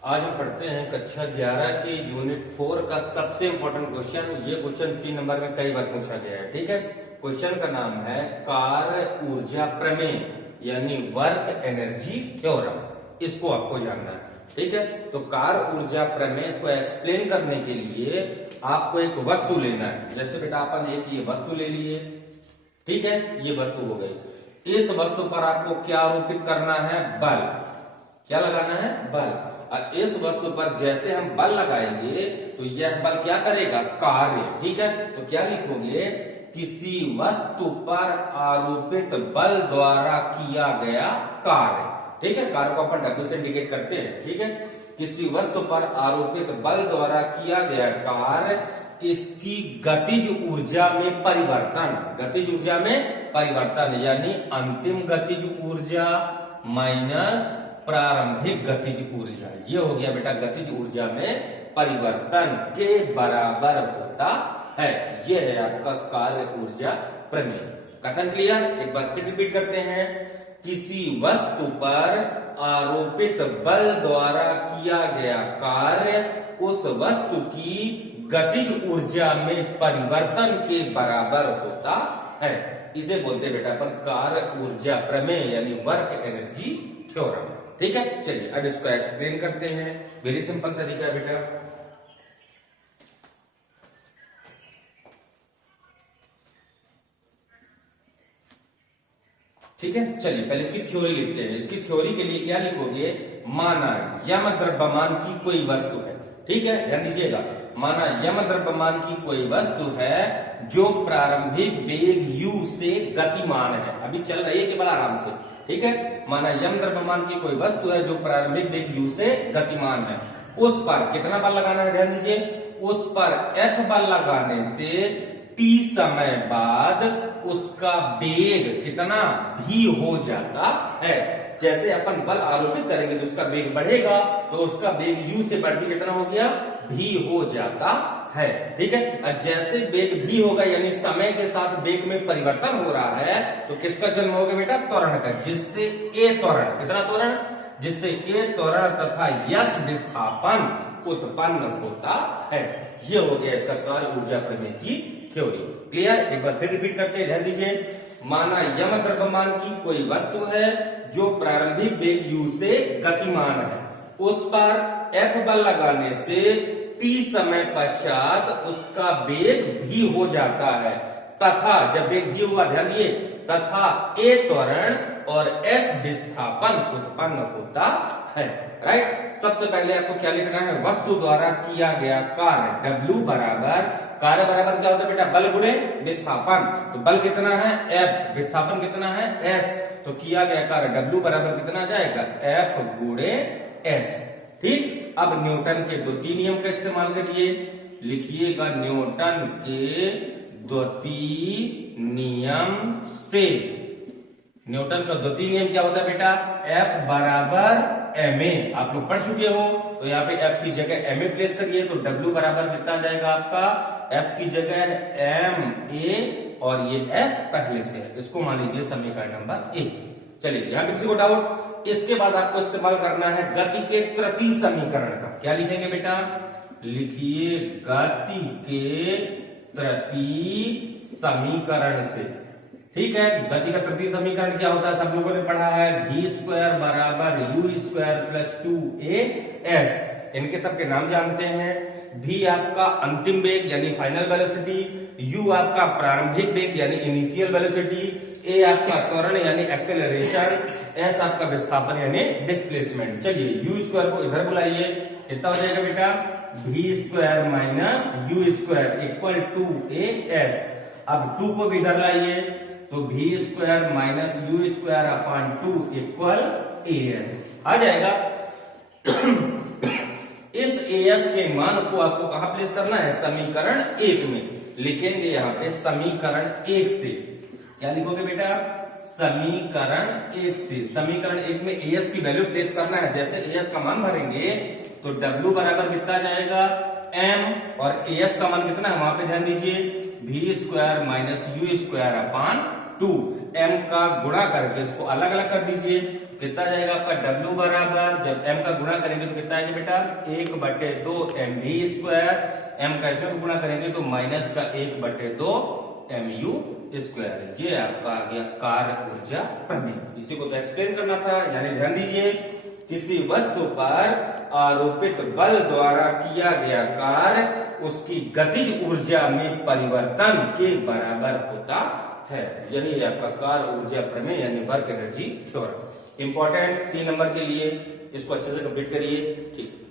आज हम पढ़ते हैं कक्षा 11 के यूनिट 4 का सबसे इंपॉर्टेंट क्वेश्चन। ये क्वेश्चन 3 नंबर में कई बार पूछा गया है। ठीक है, क्वेश्चन का नाम है कार्य ऊर्जा प्रमेय यानी वर्क एनर्जी थ्योरम। इसको आपको जानना है। ठीक है, तो कार्य ऊर्जा प्रमेय को एक्सप्लेन करने के लिए आपको एक वस्तु लेना है। जैसे बेटा अपन एक ये वस्तु ले लिए, ठीक है, ये वस्तु हो गई। इस वस्तु पर आपको क्या आरोपित करना है? बल। क्या लगाना है? बल। और इस वस्तु पर जैसे हम बल लगाएंगे तो यह बल क्या करेगा? कार्य। ठीक है, तो क्या लिखोगे? किसी वस्तु पर आरोपित बल द्वारा किया गया कार्य। ठीक है, कार्य को अपन W से इंडिकेट करते हैं। ठीक है, किसी वस्तु पर आरोपित बल द्वारा किया गया कार्य, इसकी गतिज ऊर्जा में परिवर्तन। गतिज ऊर्जा में परिवर्तन यानी अंतिम गतिज ऊर्जा माइनस प्रारंभिक गतिज ऊर्जा। ये हो गया बेटा गतिज ऊर्जा में परिवर्तन के बराबर होता है। ये है आपका कार्य ऊर्जा प्रमेय। कथन क्लियर? एक बार फिर रिपीट करते हैं। किसी वस्तु पर आरोपित बल द्वारा किया गया कार्य उस वस्तु की गतिज ऊर्जा में परिवर्तन के बराबर होता है। इसे बोलते बेटा अपन कार्य ऊर्जा प्रमेय यानी वर्क एनर्जी थ्योरम। ठीक है, चलिए अब इसको एक्सप्लेन करते हैं। वेरी सिंपल तरीका है बेटा। ठीक है, चलिए पहले इसकी थ्योरी लिखते हैं। इसकी थ्योरी के लिए क्या लिखोगे? माना यम द्रव्यमान की कोई वस्तु है। ठीक है, ध्यान दीजिएगा। माना यम द्रव्यमान की कोई वस्तु है जो प्रारंभिक वेग u से गतिमान है। अभी चल रही है केवल आराम से। ठीक है, माना यम द्रव्यमान की कोई वस्तु है जो प्रारंभिक वेग u से गतिमान है। उस पर कितना बल लगाना है? ध्यान दीजिए, उस पर F बल लगाने से t समय बाद उसका वेग कितना भी हो जाता है। जैसे अपन बल आरोपित करेंगे तो उसका वेग बढ़ेगा, तो उसका वेग u से बढ़ के कितना हो गया? भी हो जाता है। ठीक है, और जैसे वेग भी होगा यानी समय के साथ वेग में परिवर्तन हो रहा है, तो किसका जन्म होगा बेटा? त्वरण का। जिससे ए त्वरण, कितना त्वरण? जिससे ए त्वरण तथा यश विस्थापन उत्पन्न होता है। ये हो गया इसका कार्य ऊर्जा प्रमेय की थ्योरी। क्लियर? एक बार फिर रिपीट करते हैं, ध्यान दीजिए। माना यम द्रव्यमान की कोई वस्तु है जो प्रारंभिक वेग u से गतिमान है। उस पर F बल लगाने से t समय पश्चात उसका वेग भी हो जाता है तथा जब वेग भी हुआ, ध्यान दिए, तथा a त्वरण और s विस्थापन उत्पन्न होता है। राइट, सबसे पहले आपको क्या लिखना है? वस्तु द्वारा किया गया कार्य W बराबर, कार्य बराबर क्या होता है बेटा? बल गुणे विस्थापन। तो बल कितना है? F, विस्थापन कितना है? S। तो किया गया कार्य W बराबर कितना आ जाएगा? F गुणे S। ठीक, अब न्यूटन के द्वितीय नियम का इस्तेमाल करिए। लिखिएगा न्यूटन के द्वितीय नियम से। न्यूटन का द्वितीय नियम क्या होता है बेटा? F बराबर ma। आप लोग पढ़ चुके हो, तो यहाँ पे F की जगह ma प्लेस करिए, तो W बराबर कितना आ जाएगा आपका? F की जगह ma और ये S पहले से है। इसको मान लीजिए समीकरण नंबर 1। चलिए, यहाँ पे किसी को डाउट? इसके बाद आपको इस्तेमाल करना है गति के तृतीय समीकरण का। क्या लिखेंगे बेटा? लिखिए गति के तृतीय समीकरण से। ठीक है, गति का तृतीय समीकरण क्या होता है? सब लोगों ने पढ़ा है। v स्क्वायर बराबर u स्क्वायर प्लस 2as। इनके सबके नाम जानते हैं। v आपका अंतिम वेग यानी फाइनल वेलोसिटी, u आपका प्रारंभिक वेग यानी इनिशियल वेलोसिटी, a आपका त्वरण यानी एक्सेलरेशन, s आपका विस्थापन यानी डिस्प्लेसमेंट। चलिए u स्क्वायर को इधर बुलाइए, कितना हो जाएगा बेटा? v square minus u square equal to as। अब 2 को भी इधर लाइए, तो v square minus u square upon 2 equal as आ जाएगा। इस as के मान को आपको कहां प्लेस करना है? समीकरण 1 में। लिखेंगे यहाँ पे समीकरण 1 से। क्या लिखोगे बेटा? समीकरण 1 से। समीकरण 1 में as की वैल्यू प्लेस करना है। जैसे as का मान भरेंगे तो W बराबर कितना जाएगा? m, और as का मान कितना है वहां पे ध्यान दीजिए, v square minus u square upon 2। m का गुणा करके इसको अलग अलग कर दीजिए, कितना जाएगा आपका W बराबर, जब m का गुणा करेंगे तो कितना आएगा बेटा 1/2 mv स्क्वायर, m का इसमें गुणा करेंगे तो माइनस का 1/2 mu स्क्वायर। ये आपका आ गया कार्य ऊर्जा प्रमेय। इसी को तो एक्सप्लेन करना था। यानी ध्यान दीजिए, किसी वस्तु पर आरोपित बल द्वारा किया गया कार्य उसकी गतिज ऊर्जा में परिवर्तन के बराबर होता है। यही आपका कार्य ऊर्जा प्रमेय यानी work energy theorem. Important 3 number के लिए, इसको अच्छे से कंप्लीट करिए। ठीक।